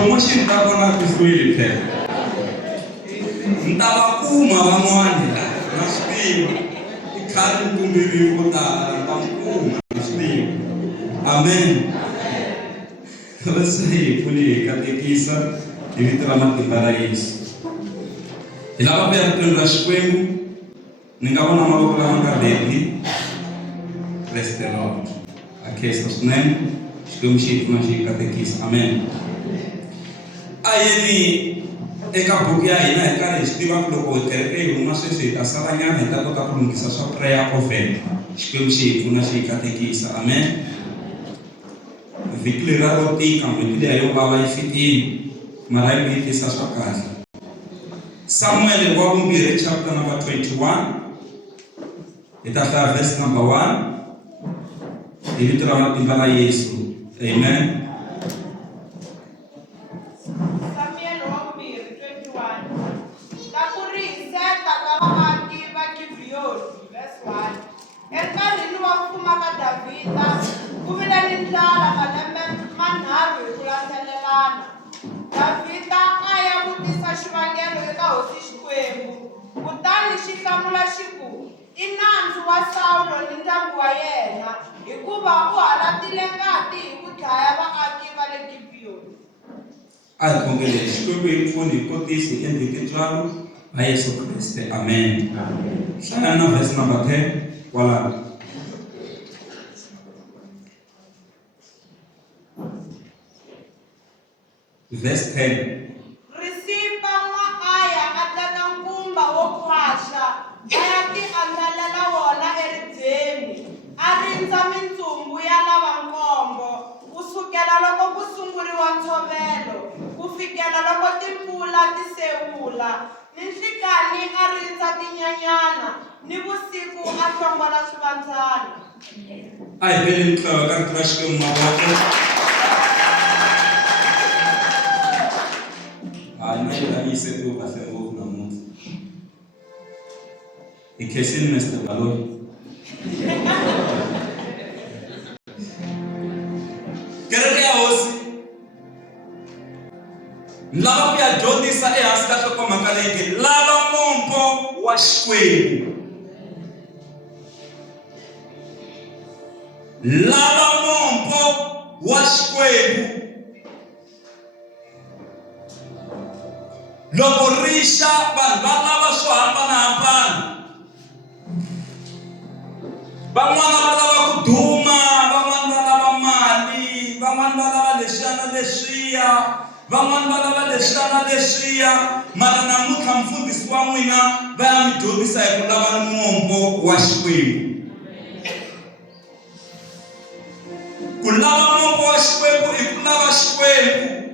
promotion ta vona ku hlweli phela. Ntava kuma van'wani na switiva i khale kumberiwi ko tala ta kuma na switiva. Amen. Vasa hi pfuli hi katekisa hi vito ra matimba ra Yesu. Hi lava ku ya riqingho ra Xikwembu, ni nga vona mavoko lama nga ready. Praise the Lord. Akhesa swinene Xikwembu xi hi pfuna xi hi katekisa. Amen. A yeni eka buku ya hina hi karhi hi swi tiva ku loko kereke yi huma sweswi hi ta salanyana hi ta kota ku lunghisa swa prayer offering. Xikwembu xi hi pfuna xi hi katekisa. Amen. Vhiki leri ro tika, n'hweti leyi yo vava yi fikile, mara yi vuyisisa swa kahle. Samuel wa vumbirhi chapter number 21, hi ta hlaya verse number 1 hi vito ra matimba ra Yesu. Amen. Davhida a ya vutisa xivangelo eka hosi Xikwembu, kutani xi hlamula xiku i nandzu wa Saulo ni ndyangu wa yena hikuva u halatile ngati hi ku dlaya vaaki va le Gibiyoni. A hi khongeleni Xikwembu hi pfuni hi kotisi hi endli tintswalo va Yesu Kriste. Amen. Hlaya na verse number 10 kwalaho. Verse 10. Risipa n'waaya a teka nkumba wo khwaxa a ya ti andlalela wona eribyeni, a rindza mintsumbu ya lavankombo kusukela loko ku sunguriwa ntshovelo ku fikela loko timpfula ti sewula, ni nhlikani a rindza tinyanyana, ni vusiku a hlongola swivandzana. A hi beleni ntlawa ka rito ra Xikwembu mavoko. I said to Pastor Oak Namut. He kissing Mr. Baloi. Kereke ya hosi. Lava pia dyondzisa ehansi ka nhlokomhaka leyi, lava mombo wa Xikwembu. Lava mombo wa Xikwembu. Loko rixa vanhu va lava swo hambanahambana. Van'wana va lava ku duma, van'wana va lava mali, van'wana va lava leswiya na leswiya, van'wana va lava leswiya na leswiya, mara namuntlha mfundhisi wa n'wina va ya mi dyondzisa hi ku lava mombo wa Xikwembu. Ku lava mombo wa Xikwembu i ku lava Xikwembu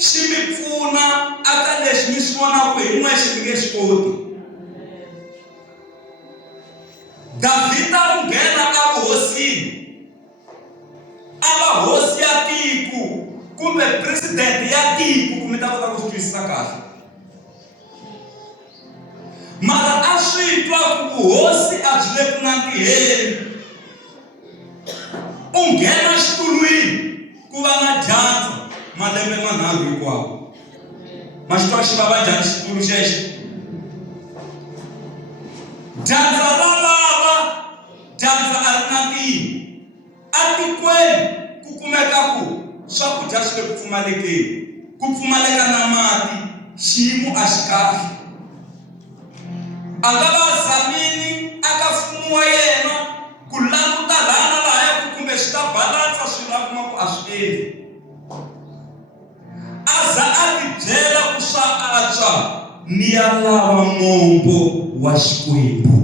xi mi pfuna aka leswi mi swi vonaka hi n'wexe mi nge swi koti. Davhida u nghena a vuhosini, a va hosi ya tiko kumbe president ya tiko, mi ta kota ku swi twisisa kahle. Mara a swi twa ku vuhosi a byi le ku nandziheni. U nghena xitulwini ku va na dyandza malembe manharhu hinkwawo. Ma xi twa xi vava njhani xitulu xexo? Dyandza ra vava, dyandza a ri nandzihi. A tikweni ku kumeka ku swakudya swi le ku pfumalekeni, ku pfumaleka na mati, xiyimo a xi kahle. A nga va zamini aka mfumo wa yena ku languta lana lahaya ku kumbe swi ta balansa swilo a kuma ku a swi endli. Aza a tibyela ku swa antswa ni ya lava mombo wa Xikwembu.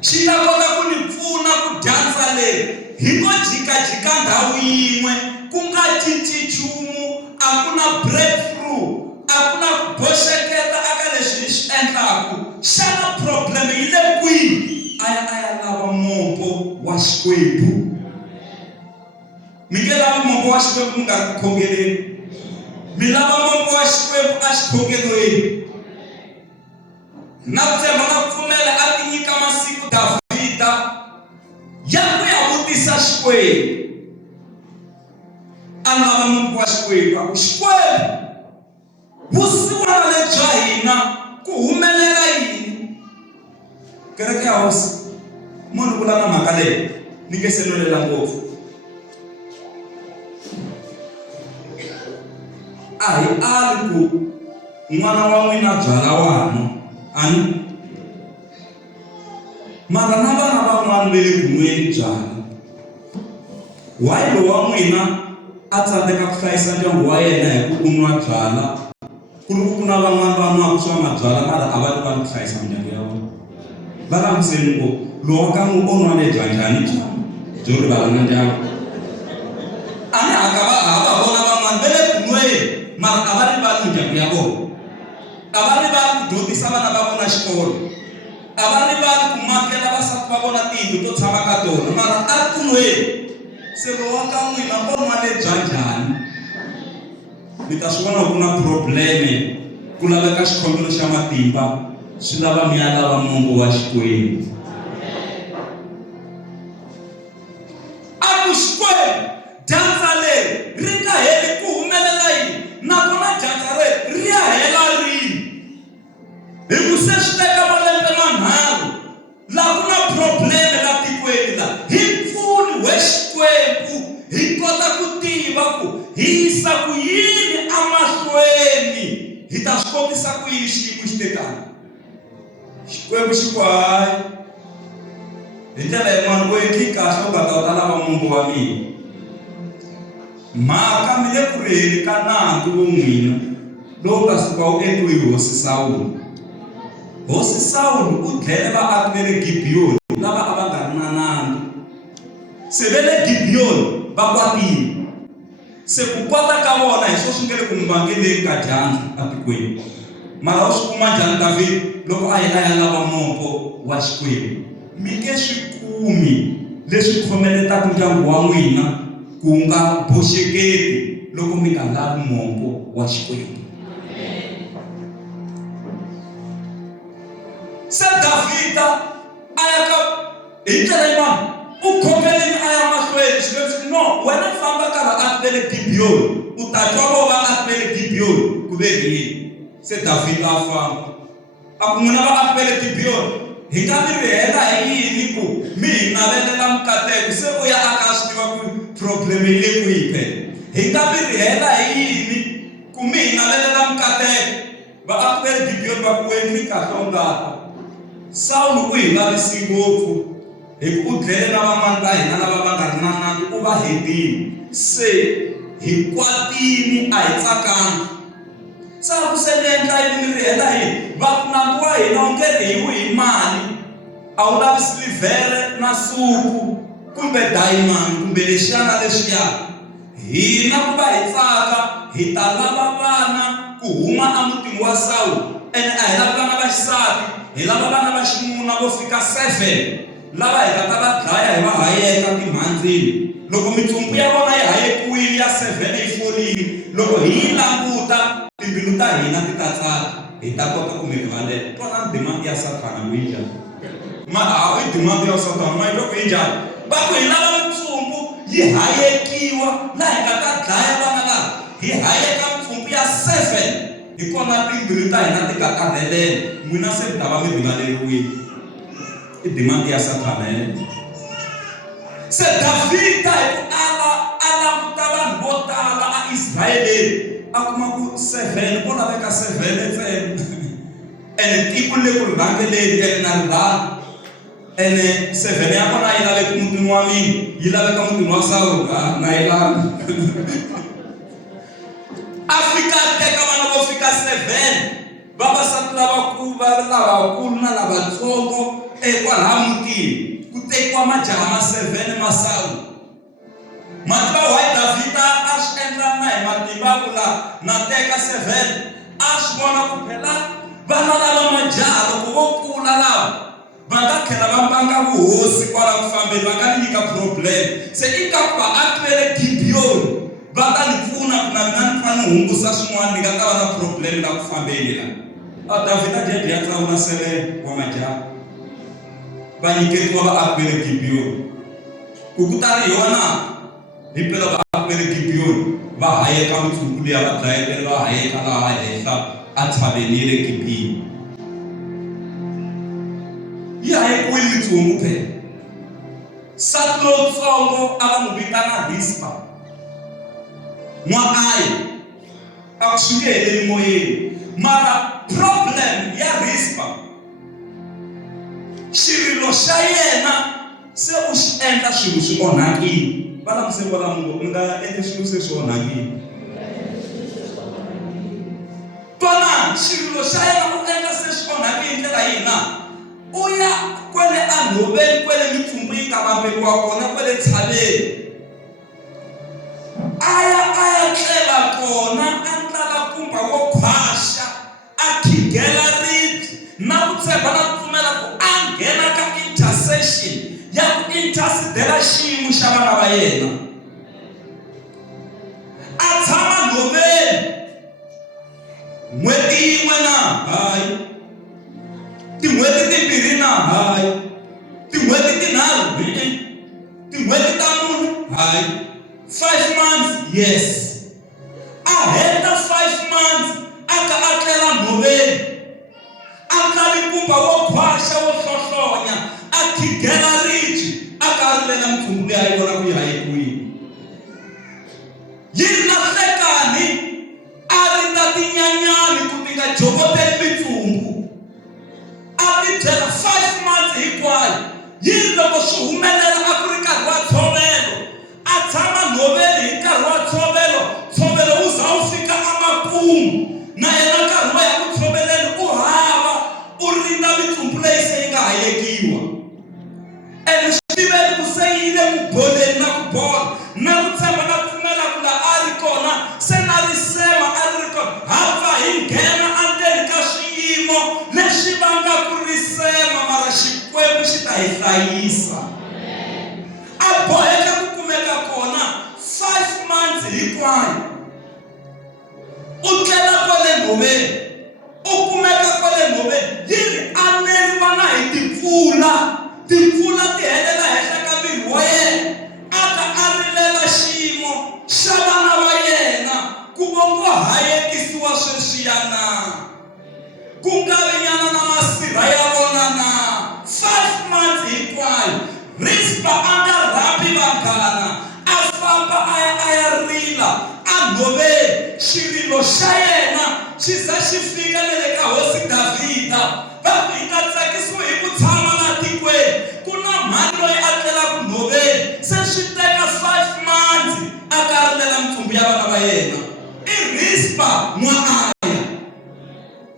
Xi ta kota ku ni pfuna ku dyandza leyi hi ko jikajika ndhawu yin'we ku nga cinci nchumu, a ku na breakthrough, a ku na ku boxeketa aka leswi hi swi endlaku. Xana problem yi le kwihi? A ya lava mombo wa Xikwembu. Mi nge lavi mombo wa Xikwembu mi nga ri ku khongeleni. Mi lava mombo wa Xikwembu a xikhongelweni. Na ku tshemba na ku pfumela a ti nyika masiku Davhida ya ku ya vutisa Xikwembu. a lava munhu wa Xikwembu. A ku Xikwembu vusiwana lebya hina ku humelela yini? Kereke ya hosi munhu vula na mhaka leyi ni nge se nolela ngopfu. A hi ali ku n'wana wa n'wina byala wani ani mara na vana van'wana ve le ku nweni byala. Why lowu wa n'wina a tsandzeka ku hlayisa ndyangu wa yena hi ku nwa byala? Ku ri ku na van'wana va nwaka swa mabyala mara a va ri vanhu ku hlayisa mindyangu ya vona. Va langutiseni ku lowu ka n'wi o nwa lebya njhani byo rivala na ndyangu. A ni haka va hava vona van'wana ve le ku nweni mara a va rivali mindyangu ya vona. A va rivali ku dyondzisa vana va vona xikolo. A va rivali ku makela vasati va vona tiyindlu to tshama ka tona mara a ri ku nweni. Se lowu ka n'wina o nwa lebya njhani? Mi ta swi vona ku na probleme, ku laveka xikombelo xa matimba, swi lava mi ya lava mongo wa Xikwembu. A ku Xikwembu dyandza leri ri nga heli ku humelela yini? Nakona dyandza leri ri ya hela rini? Hi ku se swi teka malembe manharhu laha ku na probleme la tikweni la. Hi pfuni we Xikwembu hi kota ku tiva ku hi yisa ku yini amahlweni, hi ta swi kotisa ku yini xiyimo xi tekana. Xikwembu xi ku hayi hi ndlela yin'wana ku endli kahle u nga ta u ta lava mongo wa mina. Mhaka mi le ku riheni ka nandzu wo n'wina lowu nga suka wu endliwe hi hosi Sawule. Hosi Sawule u dlele vaaki va le Gibiyoni lava a va nga ri na nandzu. Se ve le Gibiyoni va kwatile. Se ku kwata ka vona hi swona swi nga le ku n'wi vangeleni ka dyandza etikweni. Mara u swi kuma njhani Davhida loko a ya lava mongo wa Xikwembu? Mi nge swi kumi leswi khomeletaka ndyangu wa n'wina ku nga boxeketi loko mi nga lavi mongo wa Xikwembu. Se Davhida a ya ka hi ndlela yin'wana u khomeleni a ya mahlweni swi no wena famba ka vaaki va le Gibiyoni u ta twa vo vaaki va le Gibiyoni ku ve hi yini. Se Davhida a famba a ku n'wina vaaki va le Gibiyoni hi nga mi rihela hi yini ku mi hi navelela mikateko? Se u ya aka swi tiva ku probleme yi le kwihi phela. Hi nga mi rihela hi yini ku mi hi navelela mikateko? Vaaki va le Gibiyoni va ku endli kahle u ngata. Sawule u hi vavisi ngopfu hi ku u dlele na van'wana va hina lava va nga ri na nandzu u va hetile. Se hi kwatini a hi tsakanga. Se a ku se ni endla yini mi rihela yini? Nandzu wa hina wu nge rihiwi hi mali, a wu lavi silivhere na suku kumbe diamond kumbe lexiyana lexiya. Hina ku va hi tsaka hi ta lava vana ku huma emutini wa Sawule, ene a hi lavi vana va xisati, hi lava vana va xinuna vo fika 7 lava hi nga ta va dlaya hi va hayeka timhandzini. Loko mitsumbu ya vona yi hayekiwile ya 7 yi folile, loko hi yi languta timbilu ta hina ti ta tsaka, hi ta kota ku mi rivalela. Twana dimandi ya Sathana yi njhani? A i dimandi ya Sathana ma yi twa ku yi njhani? Va ku hi lava mitsumbu yi hayekiwa laha hi nga ta dlaya vana lava, hi hayeka mitsumbu ya 7 hi kona timbilu ta hina ti nga karhelela. N'wina se mi ta va mi rivaleriwile. I dimandi ya Sathana yeleyo. Se Davhida hi ku a languta vanhu vo tala a Israyeleni a kuma ku 7 ko laveka 7 ntsena. Ene tiko le ku rhangeleni ene na rivalo. Ene 7 ya kona yi laveka mutini wa mina, yi laveka mutini wa Sawule na yi lavi. A fika teka vana vo fika 7, vavasati lavakulu na lavatsongo kwalaha mutini. Ku tekiwa majaha ma 7 ma Sawule. Matimba wa Davhida a swi endla na hi matimba ku la na teka 7 a swi vona ku phela vana lava majaha loko vo kula lava va nga tlhela va mbanga vuhosi kwala ku fambeni, va nga ni nyika problem. Se i ka ku vaaki va le Gibiyoni va ta ni pfuna ku na mina ni fa ni hungusa swin'wana ni nga ta va na problem la ku fambeni la. A Davhida jedi ya tsawula 7 wa majaha va nyiketiwa vaaki va le Gibiyoni ku ku ta ri hi wona hi phela vaaki va le Gibiyoni va hayeka mitsumbulu ya vadlayeteli va hayeka laha henhla a tshavenile kipini. Yi hayekiwile mitsumbulu phela. Nsati lowutsongo a va n'wi vitana Rispa, n'wa-Aya, a ku swi nge heleli moyeni. Mara problem ya Rispa, xirilo xa yena se u xi endla swilo swi onhakile. Va langutiseni va lamungu, mi nga endli swilo se swi onhakile. Twanani, xirilo xa yena u endla se swi onhakile hi ndlela yihi na? U ya kwale anhoveni kwale mitsumbulu yi nga vamberiwa kona kwale tshaveni. A ya tlela kona, a ndlala nkumba wo khwaxa, a khingela ribye na ku tshemba na ku pfumela ku a nghena ka intercession ya ku intercedela xiyimo xa vana va yena. A tshama nhoveni n'hweti yin'we na hayi, tin'hweti timbirhi na hayi, tin'hweti tinharhu tin'hweti ta mune hayi, 5 months yes. A heta 5 months a ka a tlela nhoveni, a ndlala nkumba wo khwaxa wo hlohlonya, a khingela ribye, a ka a rilela mitsumbulu ya yona ku ya hayekiwile. Yi ri na nhlekani a ri ta tinyanyani ku ti nga jokoteli mitsumbulu. A ti byela 5 months hinkwayo, yi ri loko swi humelela a ku ri nkarhi wa ntshovelo, a tshama nhoveni hi nkarhi wa ntshovelo, ntshovelo wu za wu fika emakumu. Na yena nkarhi wa ya ku tshoveleni u hava, u rinda mitsumbulu leyi se yi nga hayekiwa. Ene swi tiveni ku se yi le ku boleni na ku bola na ku tshemba na ku pfumela ku la a ri kona se na risema a ri kona. Hava hi nghena endzeni ka swiyimo leswi vangaka risema, mara Xikwembu xi ta hi hlayisa. A boheka ku kumeka kona 5 months hinkwayo. U tlela kwale nhoveni, u kumeka kwale nhoveni, yi ri a neriwa na hi timpfula. Timpfula ti helela henhla ka miri wa yena, a ta a rilela xiyimo xa vana va yena ku va ngo hayekisiwa sweswiyana, ku nga vi nyana na masirha ya vona na. 5 months hinkwayo Rispa a nga rhambi vanghana, a famba a ya rila a nhoveni. Xirilo xa yena xi za xi fika na le ka hosi Davhida. Va hi nga tsakisiwi hi ku tshama la tikweni, ku na mhani loyi a tlelaka nhoveni, se swi teka 5 months a ka rilela mitsumbulu ya vana va yena. I Rispa n'wa-Aya.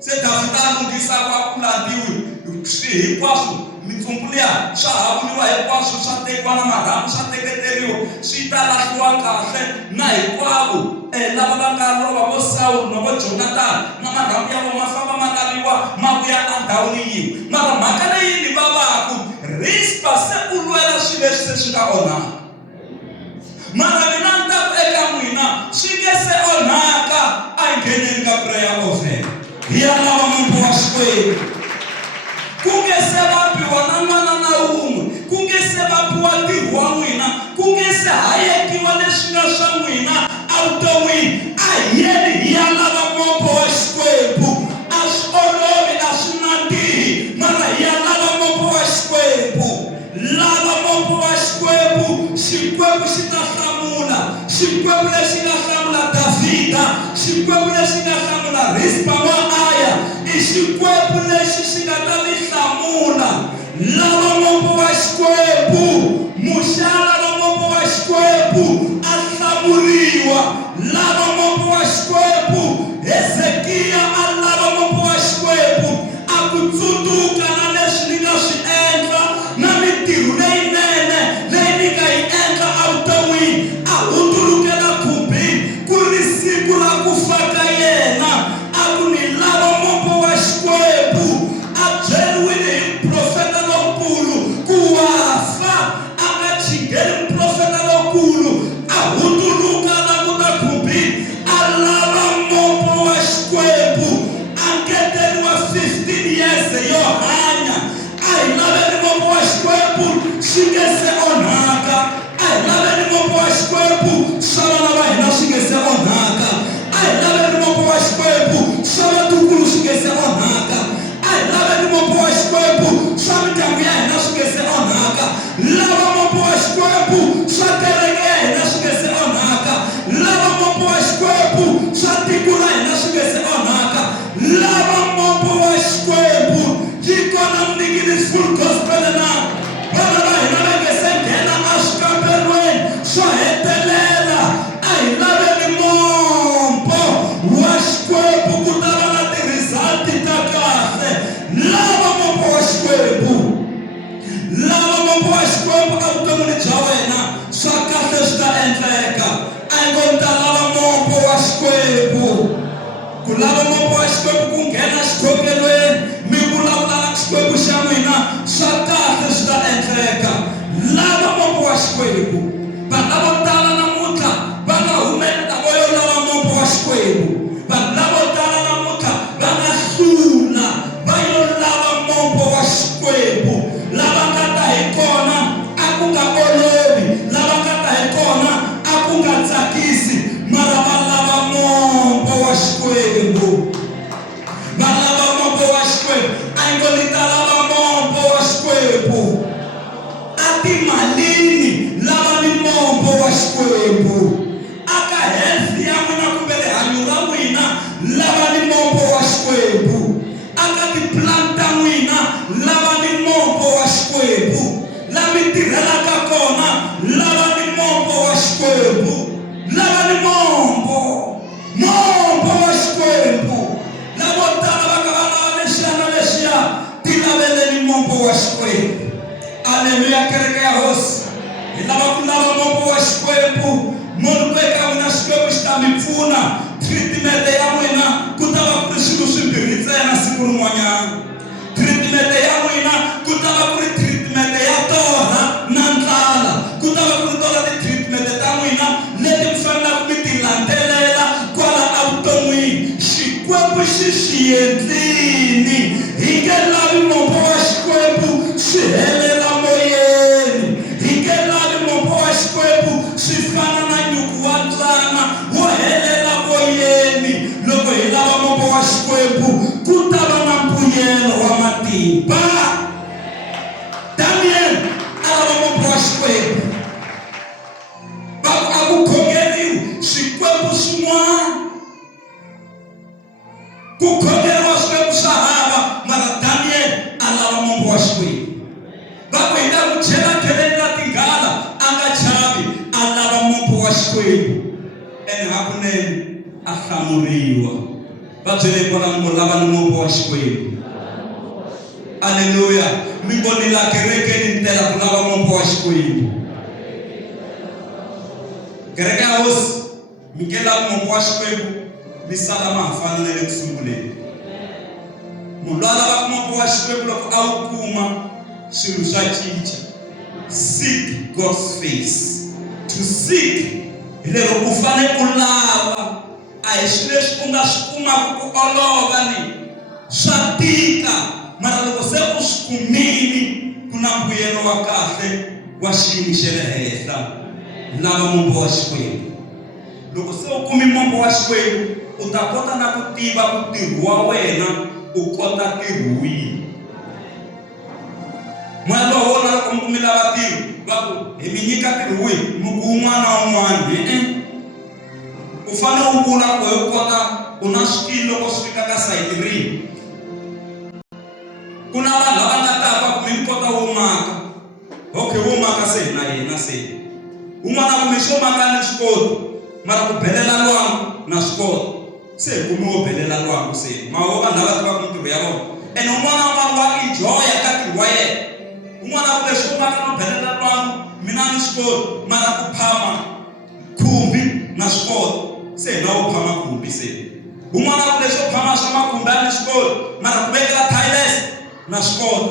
Se Davhida a lunghisa ku a ku landziwi hinkwaswo, mitsumbulu liya swa havuliwa hinkwaswo, swa tekiwa na marhambu swa teketeriwa, swi ta lahliwa kahle na hinkwavo lava va nga lova vo Sawuli na vo Jonathan, na marhambu ya vona ma famba ma laviwa ma vuya endhawini yin'we. Mara mhaka leyi ni vavaku, Rispa se u lwela swilo leswi se swi nga onhaka. Mara mina ni ta ku eka n'wina, swi nge se onhaka, a hi ngheneni ka prayer offering. Hi ya lava Munhu wa Xikwembu. Ku nge se vambiwa na n'wana na wun'we, ku nge se vambiwa ntirho wa n'wina, ku nge se hayekiwa leswi nga swa n'wina evuton'wini. A hi yeni hi ya lava Munhu wa Xikwembu. A swi olovi, a swi nandzihi, mara hi ya lava Munhu wa Xikwembu. Lava Munhu wa Xikwembu, Xikwembu xi ta hlamula. Xikwembu lexi nga hlamula Davhida, Xikwembu lexi nga hlamula Rispa n'wa-Aya, i Xikwembu lexi xi nga ta mi hlamula. Lava Munhu wa Xikwembu, muxala wa Munhu wa Xikwembu a hlamuriwa. Lava Munhu wa Xikwembu, Hezekiya a lava Munhu wa Xikwembu a ku tsundzuka na leswi ni nga swi endla na mintirho leyinene leyi ni nga yi endla evuton'wini. A hundzulukela khumbini ku ri siku ra ku fa ka yena, a ku ni lava Munhu wa Xikwembu. A byeriwile hi muprofeta lonkulu ku wafa, a nga chingeli muprofeta lonkulu, a hundzuluka na ku ta khumbini a lava mombo wa Xikwembu ku nghena xikhokelweni mi vulavula na Xikwembu xa n'wina swa kahle swi ta endleka. Lava mombo wa Xikwembu. Vanhu lavo tala namuntlha va nga humela vo yo lava mombo wa Xikwembu. Vanhu lavo tala namuntlha va nga hlula va yo lava mombo wa Xikwembu. Lava nga ta hi kona a ku nga olovi, lava nga ta hi kona a ku nga tsakisi, mara va lava mombo wa Xikwembu. Va lava mombo wa Xikwembu. A yi ngo ni ta lava mombo wa Xikwembu. A timalini lava ni mombo wa Xikwembu. Aka health ya n'wina kumbe rihanyo ra n'wina lava ni mombo wa Xikwembu. Aka ti-plan ta n'wina lava ni mombo wa Xikwembu. La mi tirhelaka kona lava ni mombo wa Xikwembu. Lava ni mombo wa Xikwembu. Lavo tala va nga va lava lexiya na lexiya, ti laveleni mombo wa Xikwembu. Aleluya, kereke ya hosi. Hi lava ku lava mombo wa Xikwembu. Munhu ku eka n'wina Xikwembu xi ta mi pfuna. Treatment ya n'wina ku ta va ku ri swilo swimbirhi ntsena siku rin'wanyana. Treatment ya n'wina ku ta va ku ri treatment ya torha na ndlala. Ku ta va ku ri tona ti-treatment ta n'wina leti mi fanelaka mi ti landzelela kwala evuton'wini. Xikwembu xi endlini. Hi nge lavi mombo wa Xikwembu swi helela moyeni. Hi nge lavi mombo wa Xikwembu swi fana na nyuku wa ntlana wo helela moyeni. Loko hi lava mombo wa Xikwembu ku ta va na mbuyelo wa matimba. Daniel a lava mombo wa Xikwembu. A ku khongeriwi swikwembu swin'wana. Ku khongeriwa swikwembu swa hava, mara Daniel a lava mombo wa Xikwembu. Va ku hi ta ku chela kheleni ra tinghala a nga chavi, a lava mombo wa Xikwembu. Ene hakunene a hlamuriwa. Va byele kwalano ku lava ni mombo wa Xikwembu. Aleluya. Mi vonile kerekeni ni tela ku lava mombo wa Xikwembu. Kereke ya hosi mi nge lavi mombo wa Xikwembu mi sala ma ha fanele ku sunguleni. Munhu loyi a lavaka mombo wa Xikwembu loko a wu kuma swilo swa cinca. Seek God's face. To seek hi lero u fanele u lava. A hi swilo leswi u nga swi kumaka ku olova ni. Swa tika, mara loko se u swi kumini ku na mbuyelo wa kahle wa xiyimo xa le henhla. Lava mombo wa Xikwembu. Loko se u kumi mombo wa Xikwembu u ta kota na ku tiva ku ntirho wa wena u kota ntirho wihi. Moya lowo wona loko mi kumile vatirhi va ku hi mi nyika ntirho wihi mi ku un'wana na un'wana. U fanele u vula ku u kota u na swikili loko swi fika ka sayiti rihi. Ku na vanhu lava nga ta va ku mi kota wo maka. Okay, wo maka se na yena se. Un'wana ku mi xo maka ni swi koti, mara ku belela lwangu na swi kota. Se hi kumi wo belela lwangu se. Ma vo vanhu lava tivaka mintirho ya vona. Ene un'wana na un'wana wa enjoya ka ntirho wa yena. Un'wana ku leswi u maka no belela lwangu mina ni swi koti, mara ku phama khumbi na swi kota. Se na wo phama khumbi se. Un'wana ku leswi u phama swa makhumbi a ni swi koti, mara ku vekela tiles na swi kota.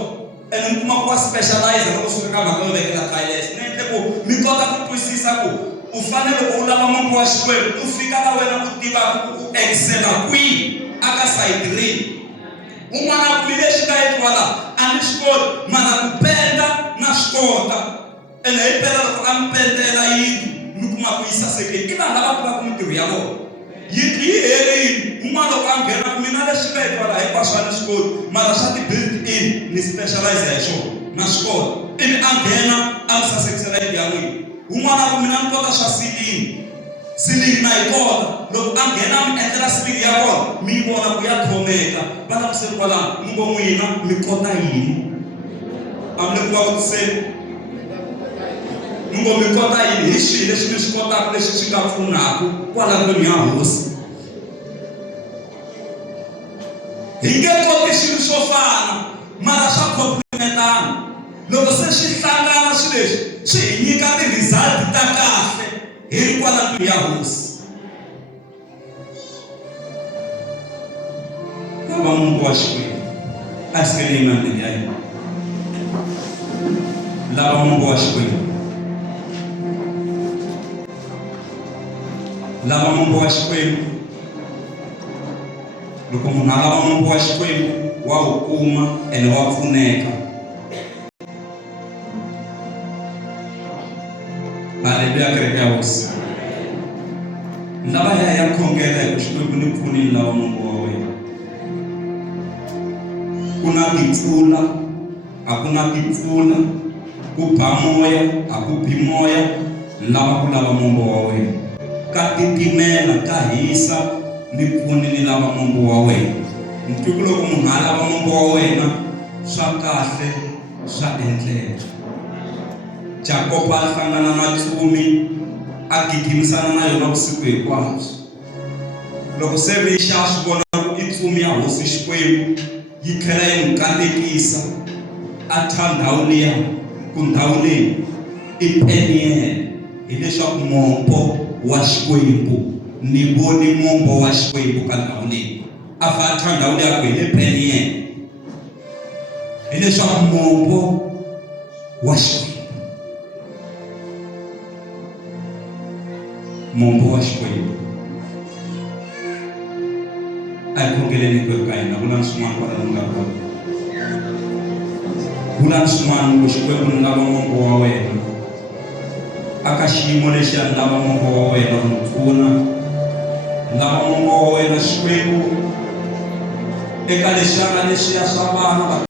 Ene mi kuma ku wa specializer loko swi fika mhaka yo vekela tiles. Ni endle ku mi kota ku twisisa ku u fanele ku u lava mombo wa Xikwembu u fika na wena u tiva ku u excela kwihi aka sayiti rihi. Un'wana ku mi leswi nga endliwa laha a ni swi koti, mara ku penda na swi kota. Ene hi pela loko a mi pendela yindlu mi kuma ku yi sasekile. I vanhu lava tivaka mintirho ya vona. Yindlu yi herile, un'wana loko a nghena ku mina leswi nga endliwa laha hinkwaswo a ni swi koti, mara swa ti-built in ni specializer hi swona na swi kota. Ivi a nghena a mi sasekisela yindlu ya n'wina. Un'wana ku mina ni kota swa silingi na yi kota. Loko a nghena mi endlela silingi ya kona mi yi vona ku ya khomeka. Va laviseni kwalano mi ngo n'wina mi kota yini. A mi le ku va vutiseni. Mi ngo mi kota yini, hi swihi leswi mi swi kotaka leswi swi nga pfunaka kwala ndlwini ya hosi. Hi nge koti swilo swo fana, mara swa komplementana. Loko se swi hlangana swilo leswi swi hi nyika ti-result ta kahle hi kwala ndlwini ya hosi. lava Mungu wa Xikwembu. Asikele imani ya yena. Lava Mungu wa Xikwembu. Lava Mungu wa Xikwembu. Loko munhu a lava Mungu wa Xikwembu wa wu kuma ene wa pfuneka. Haleluya, kereke ya Hosi. Lava ya khongela hi ku Xikwembu ni pfunile lava Mungu wa wena. Kuna timpfula, a ku na timpfula, ku ba moya, a ku bi moya, lava ku lava Mungu wa wena. Ka titimela, ka hisa, ni pfunile lava Mungu wa wena. Ntivo loko munhu a lava Mungu wa wena, swa kahle swa endleka. Jakob a hlangana na tsumi, a gigimisana na yona vusiku hinkwabyo. Loko se Rixa a swi vona ku i tsumi ya Hosi Xikwembu, yi tlhela yi n'wi katekisa, a thya ndhawu liya ku ndhawu leyi i Peniel, hileswaku mombo wa Xikwembu. Ni voni mombo wa Xikwembu ka ndhawu leyi. A fa a thya ndhawu liya ku hi le Peniel, hileswaku mombo wa Xikwembu. Mombo wa Xikwembu. A hi khongeleni kwerhu ka hina, vula ni swin'wana kwala ni nga kona. Vula ni swin'wana loko Xikwembu ni lava mombo wa wena. Aka xiyimo lexiya ni lava mombo wa wena ku ni pfuna. Ni lava mombo wa wena Xikwembu eka lexiya swa vana